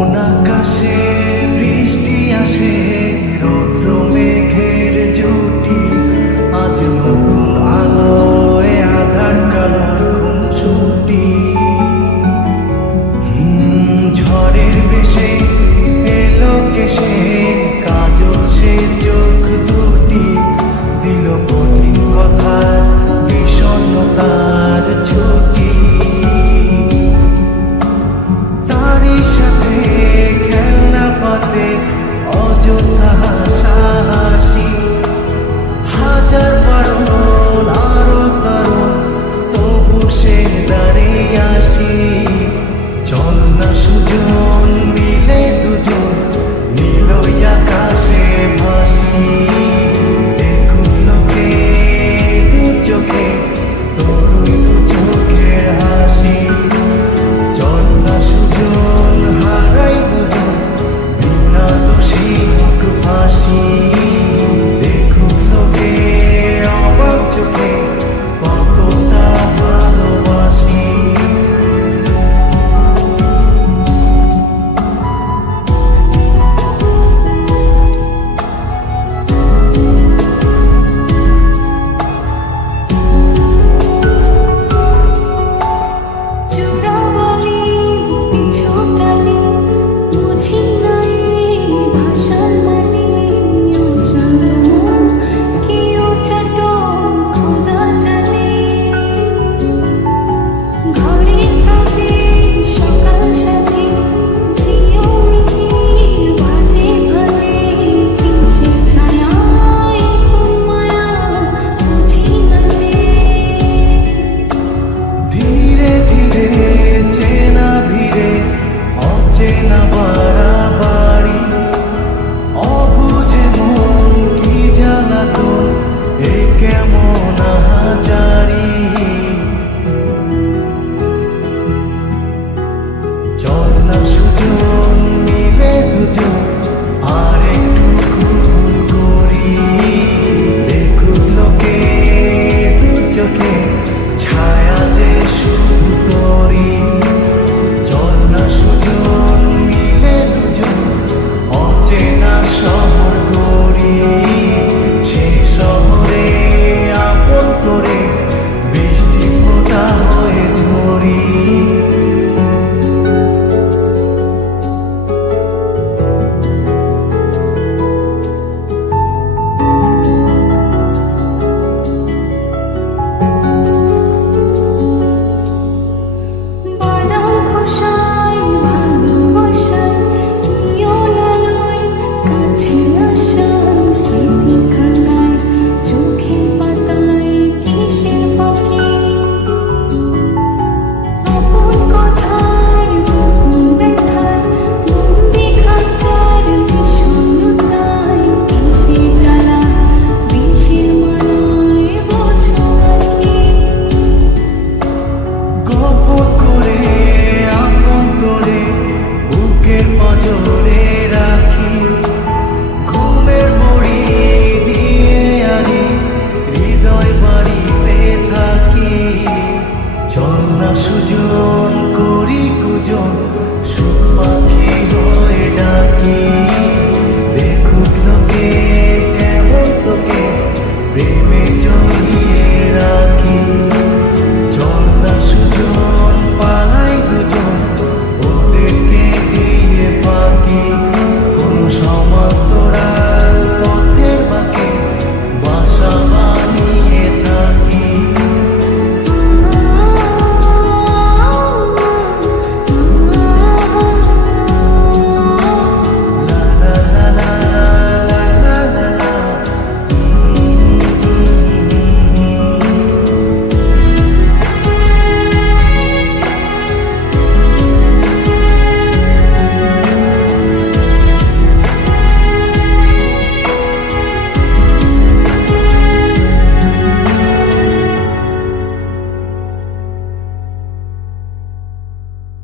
কোন আকাশে বৃষ্টি আসে, রৌদ্র মেঘের জুটি, আজ নতুন আলোয় আধার কালোর খুনসুটি। ঝড়ের বেশে এলো কেশে, কাজল সে চোখ দুটি, দিল কঠিন কথা বিষণ্ণতার ছুটি। তারই সাথে খেলনা পাতে অযথা হাসাহাসি, হাজার বারণ আরো কারণ, তবু সে দাঁড়িয়ে আসি। চল না সুজন মিলে দুজন, নীলই আকাশে ভাসি। দেখুন লোকে দু চোখে তরুণ দু চোখের হাসি। চল না সুজন হারাই দুজন, বিনা দোষী মুখ ফাঁসি। দেখুন লোকে অবাক চোখে কতটা ভালোবাসি। চেনা বাড়াবাড়ি, অবুঝে মন কি জ্বালাতন, এ কেমন আহাজারি। চল না সুজন মিলে দুজন, আর একটু খুন করি। দেখুন লোকে দু চোখে ছায়া যে শুধু তোরি। চল না সুজন মিলে দুজন, অচেনা শহর করি। সেই শহরে আপন করে বৃষ্টি ফোঁটা হয়ে ঝরি। বুকের পাঁজরে